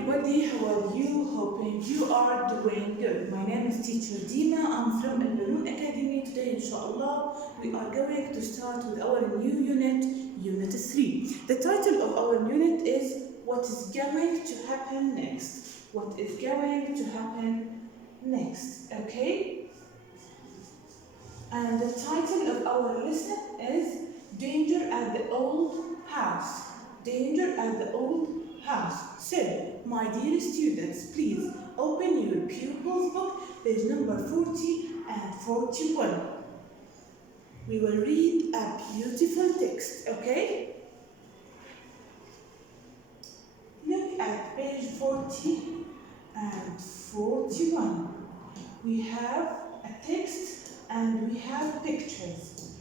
everybody, how are you? Hoping you are doing good. My name is teacher Dima. I'm from اللغة Academy. Today, inshallah, we are going to start with our new unit, Unit 3. The title of our unit is What is going to happen next? What is going to happen next? Okay? And the title of our lesson is Danger at the Old House. Danger at the Old House. So, my dear students, please open your pupils book, page number 40 and 41. We will read a beautiful text, okay? Look at page 40 and 41. We have a text and we have pictures.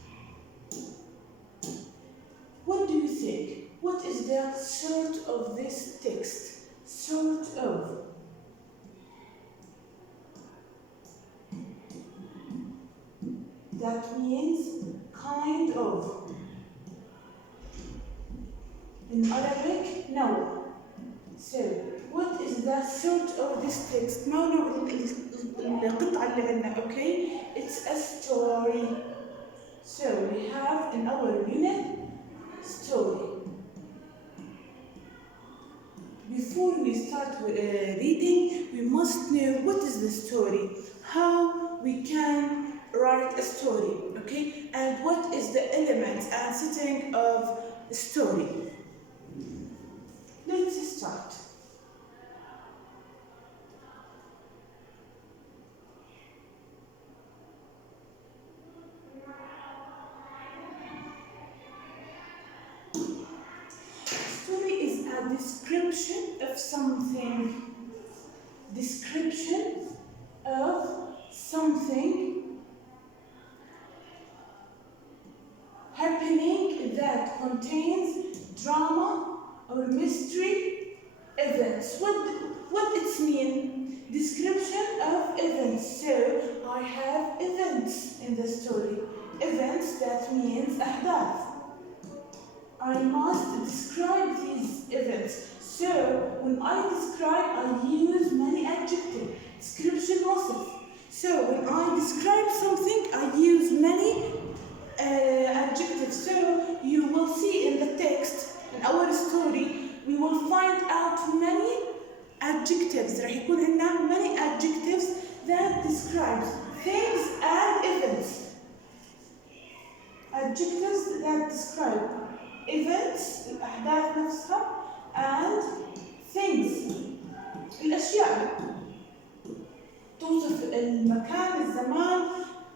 What do you think? What is the sort of this text? Sort of. That means kind of. In Arabic, no. So, what is the sort of this text? ما هو القطعة اللي عندنا, okay? It's a story. So, we have in our unit, story. Before we start reading, we must know what is the story, how we can write a story, okay? And what is the elements and setting of the story. Let's start. Story is a description of something. Description of something happening that contains drama or mystery events. What it mean? Description of events. So I have events in the story. Events, that means أحداث. I must describe these events. So when I describe, I use many adjectives. Description وصف. So when I describe something, I use many adjectives. So you will see in the text, in our story, we will find out many adjectives. راح يكون عندنا many adjectives that describes things and events. Adjectives that describe events, الأحداث نفسها, and things, الأشياء توصف المكان, الزمان,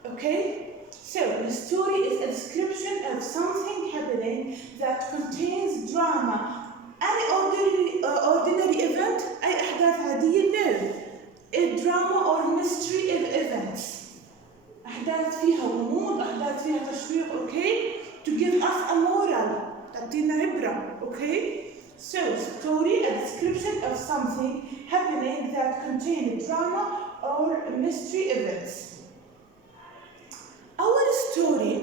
okay? So, the story is a description of something happening that contains drama. Any ordinary event, أي أحداث عادية? No. A drama or mystery events. أحداث فيها غموض, أحداث فيها تشويق, okay? To give us a moral. تعطينا عبرة, okay? So, story, a description of something happening that contains drama or mystery events. Our story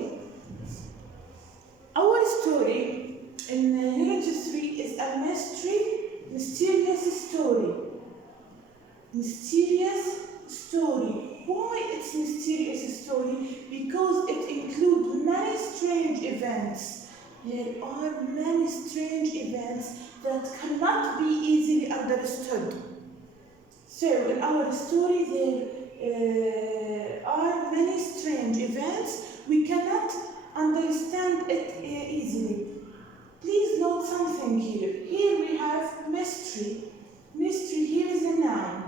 in Unit 3 is a mysterious story. Mysterious story. Why it's mysterious story? Because it includes many strange events. There are many strange events that cannot be easily understood. So in our story there are many strange events. We cannot understand it easily. Please note something here. Here we have mystery. Mystery here is a noun,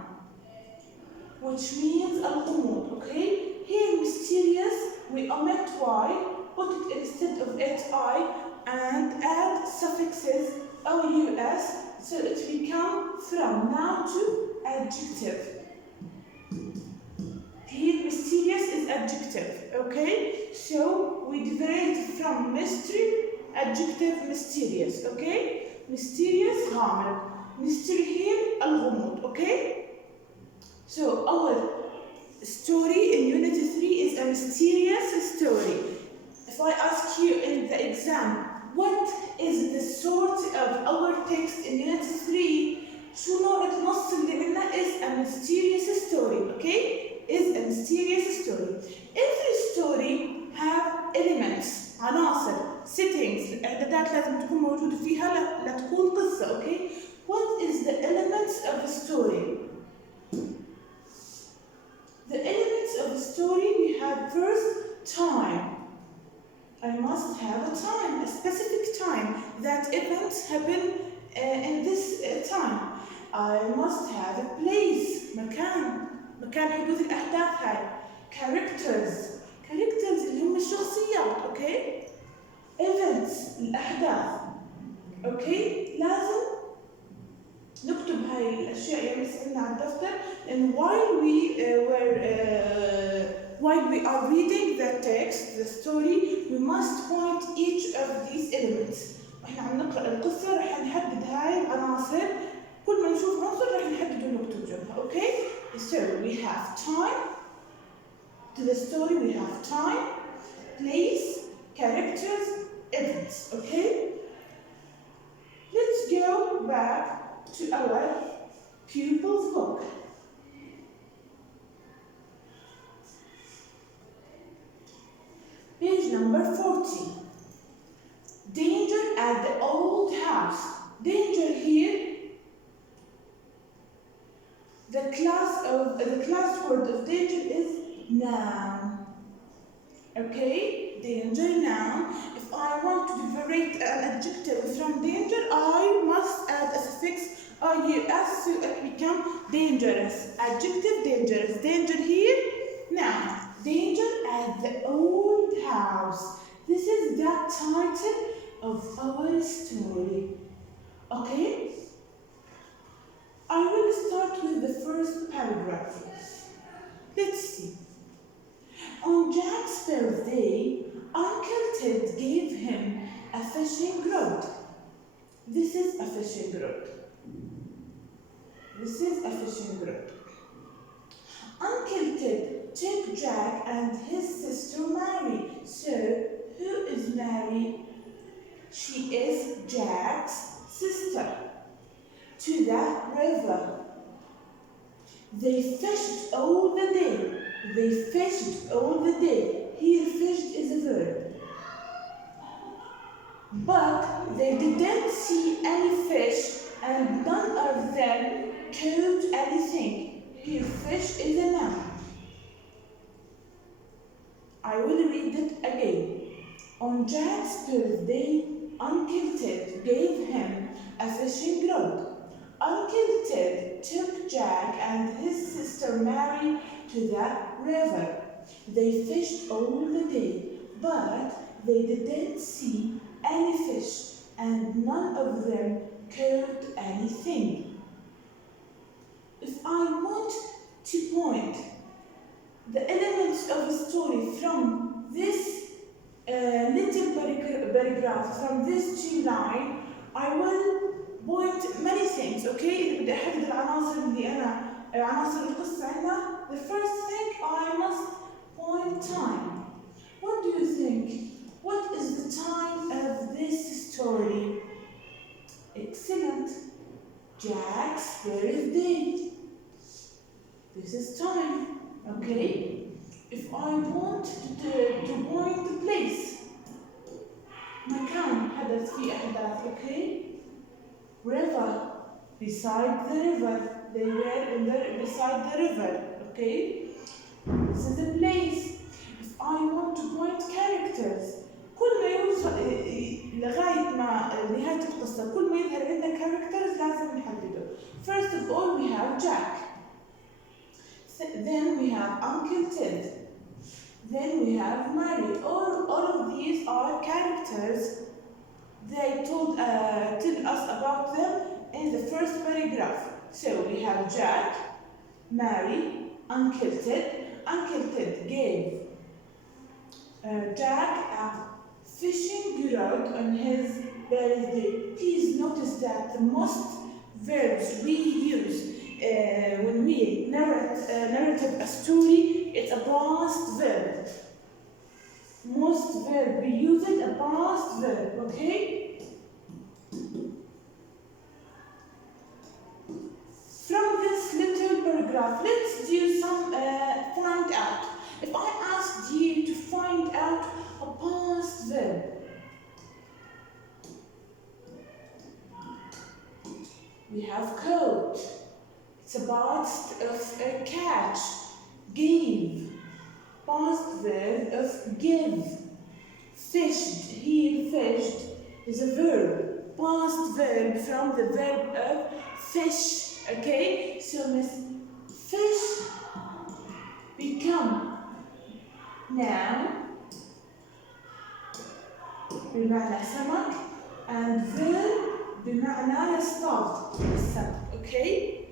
which means الغموض, okay? Here mysterious, we omit y, put it instead of it I, and add suffixes ou-s, so it becomes from noun to adjective. Here mysterious is adjective, okay? So we derived from mystery, adjective mysterious, okay? Mysterious غامض. Mystery here الغموض, okay? So our story in Unit 3 is a mysterious story. If I ask you in the exam, what is the sort of our text in Unit 3? شو نوع mysterious story, okay? Is a mysterious story. Every story have elements, عناصر, settings, الإعدادات لازم تكون موجودة فيها لا تكون قصة, okay? What is the elements of a story? The elements of a story, we have first time. I must have a time, a specific time that events happen in this time. I must have a place, مكان حدوث الأحداث هاي. Characters اللي هم الشخصيات, okay? Events الأحداث, okay? لازم نكتب هاي الأشياء يعني عندنا على الدفتر. And while we are reading the text, the story, we must point each of these elements. واحنا عم نقرأ القصة رح نحدد هاي العناصر. كل ما نشوف عنصر رح نحدده ونكتب جنبها, okay? So we have time. To the story we have time, place, characters, events, okay? Let's go back to our pupil's book. Page number 40. Danger at the old house. Danger here. The class word of danger is noun. Okay, danger, noun. If I want to separate an adjective from danger, I must add a suffix IUS so it becomes dangerous. Adjective, dangerous. Danger here, noun. Danger at the old house. This is the title of our story. Okay? I will start with the first paragraph. Let's see. On Jack's birthday, Uncle Ted gave him a fishing rod. This is a fishing rod. This is a fishing rod. Uncle Ted took Jack and his sister Mary. So, who is Mary? She is Jack's sister. To the river. They fished all the day. They fished all the day. Here, fished is a verb. But they didn't see any fish and none of them caught anything. Here, fish is a noun. I will read it again. On Jack's birthday, Uncle Ted gave him a fishing rod. Uncle Ted took Jack and his sister Mary to the river. They fished all the day, but they didn't see any fish, and none of them caught anything. If I want to point the elements of a story from this little paragraph, from this two lines, I will point many things, okay? إذا بدي أحدد العناصر اللي عناصر القصة عندنا. The first thing I must point time. What do you think? What is the time of this story? Excellent. Jack's birthday. This is time, okay? If I want to point the place, مكان حدث فيه أحداث, okay? River, beside the river. They were beside the river, okay? This is a place. If I want to point characters, كل ما يوصل لغاية ما نهاية القصة, كل ما يظهر عندنا characters لازم نحدده. First of all, we have Jack. Then we have Uncle Ted. Then we have Mary. All of these are characters. They tell us about them in the first paragraph. So we have Jack, Mary, Uncle Ted. Uncle Ted gave Jack a fishing rod on his birthday. Please notice that most verbs we use when we narrate a story, it's a past verb. Most verb we use it a past verb, okay? From this little paragraph, paragraph, let's do some find out. If I asked you to find out a past verb, we have caught. It's about catch, give. Past verb of give. Fished, here fished is a verb. Past verb from the verb of fish. Okay, so Miss fish become noun بمعنى سمك and verb بمعنى يصطاد السمك. Okay,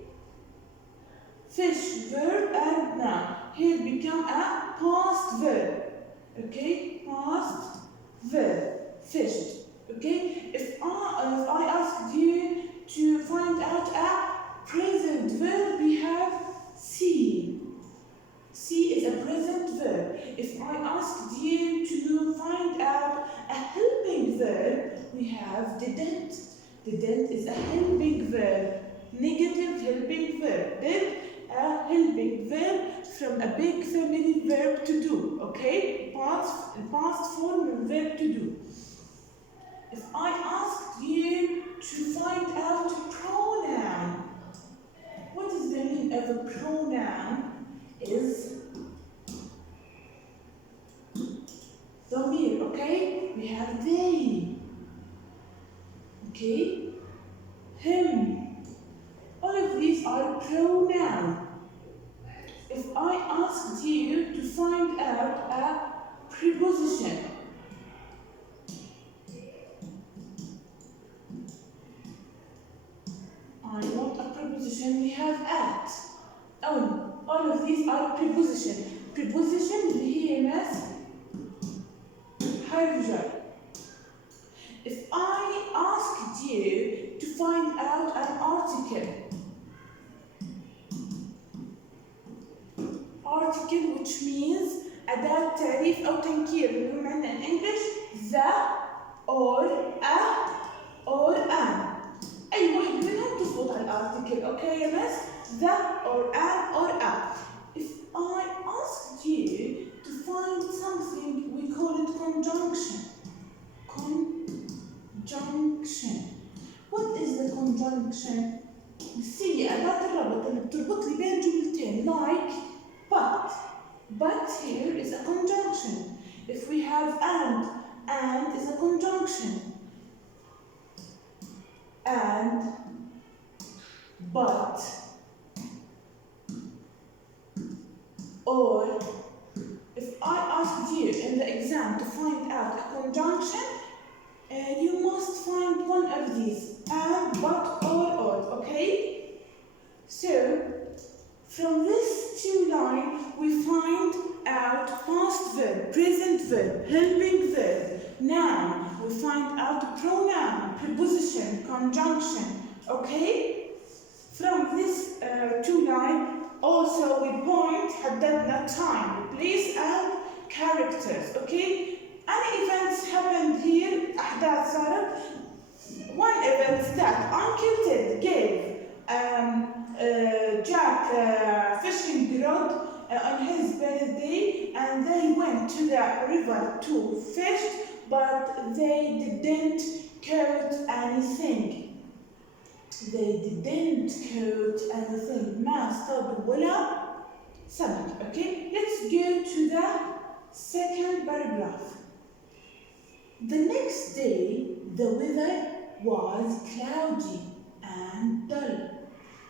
fish verb and noun. Here become a past verb. Okay, past verb, fished. Okay, if I asked you to find out a present verb, we have see. See is a present verb. If I asked you to find out a helping verb, we have didn't. Didn't is a helping verb. Negative helping verb. Did a helping verb from a big family verb to do. Okay? Past form verb to do. If I asked you to find out a pronoun, what is the meaning of a pronoun? Is ضمير. Okay? We have they. Okay? Him. All of these are pronoun. If I asked you to find out a preposition, I want a preposition, we have at. Oh, all of these are preposition. Preposition هي ناس حرف جر. If I asked you to find out an article, which means أداة تعريف أو تنكير اللي هو معنى in English the or a or an. أي واحد منهم تضبط على الارتكل. Okay يا مس؟ the or an or a. If I asked you to find something, we call it conjunction. Conjunction. What is the conjunction? هي أداة الربط اللي بتربط لي بين جملتين like but. But here is a conjunction. If we have and is a conjunction. And, but, or, if I asked you in the exam to find out a conjunction, you must find one of these, and, but, or, okay? So, from this two lines, we find out past verb, present verb, helping verb, noun. We find out pronoun, preposition, conjunction. Okay? From this two lines, also we point حددنا time, place, and characters. Okay? Any events happened here, أحداث صارت. One event that Uncle Ted gave Jack fishing rod on his birthday, and they went to the river to fish, but they didn't catch anything. They didn't catch anything. ما اصطادوا ولا سمك. Okay, let's go to the second paragraph. The next day, the weather was cloudy and dull.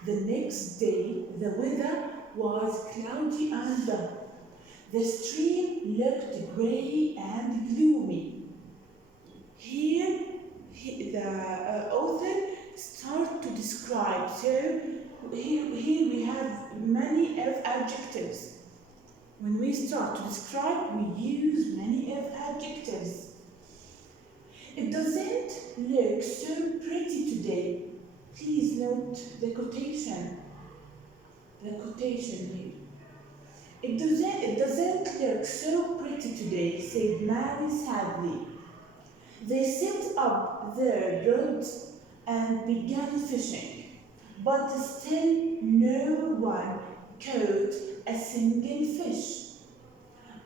The next day, the weather was cloudy and dull. The stream looked grey and gloomy. Here, the author starts to describe. So, here we have many adjectives. When we start to describe, we use many adjectives. It doesn't look so pretty today. Please note the quotation. The quotation here. It doesn't look so pretty today, said Mary sadly. They set up their rods and began fishing, but still no one caught a single fish.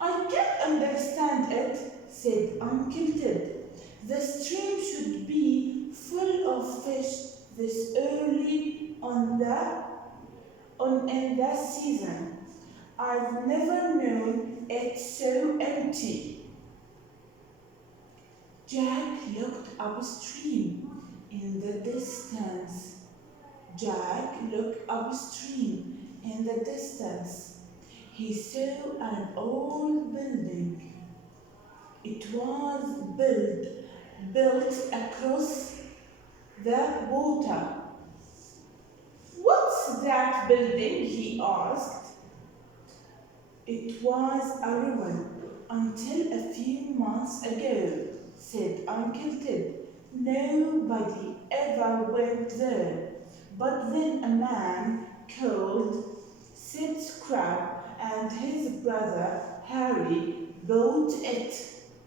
I can't understand it, said Uncle Ted. The stream should be full of fish this early in the season. I've never known it so empty. Jack looked upstream in the distance. Jack looked upstream in the distance. He saw an old building. It was built across the water. What's that building? He asked. It was a ruin until a few months ago, said Uncle Ted. Nobody ever went there. But then a man called Sid Crab and his brother Harry built it.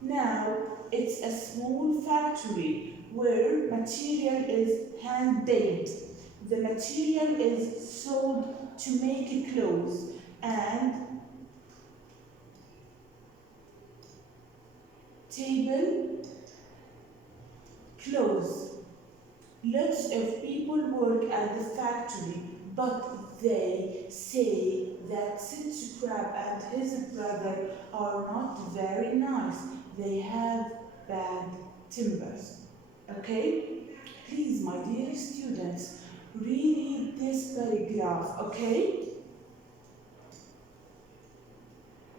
Now it's a small factory where material is hand-made. The material is sold to make clothes and table clothes. Lots of people work at the factory, but they say that Sid Crab and his brother are not very nice. They have bad tempers. Okay? Please, my dear students, reread this paragraph, okay?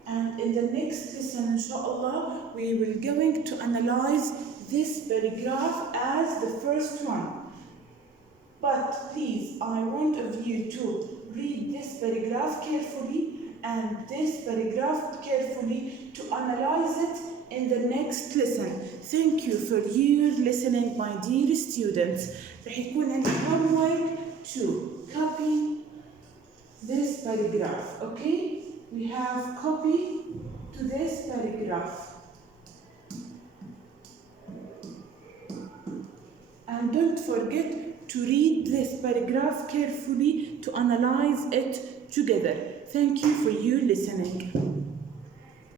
And in the next lesson, inshallah, we will going to analyze this paragraph as the first one. But please, I want of you to read this paragraph carefully and this paragraph carefully to analyze it in the next lesson. Thank you for your listening, my dear students. رح يكون عندي homework to copy this paragraph, okay? We have copy to this paragraph. And don't forget to read this paragraph carefully to analyze it together. Thank you for your listening.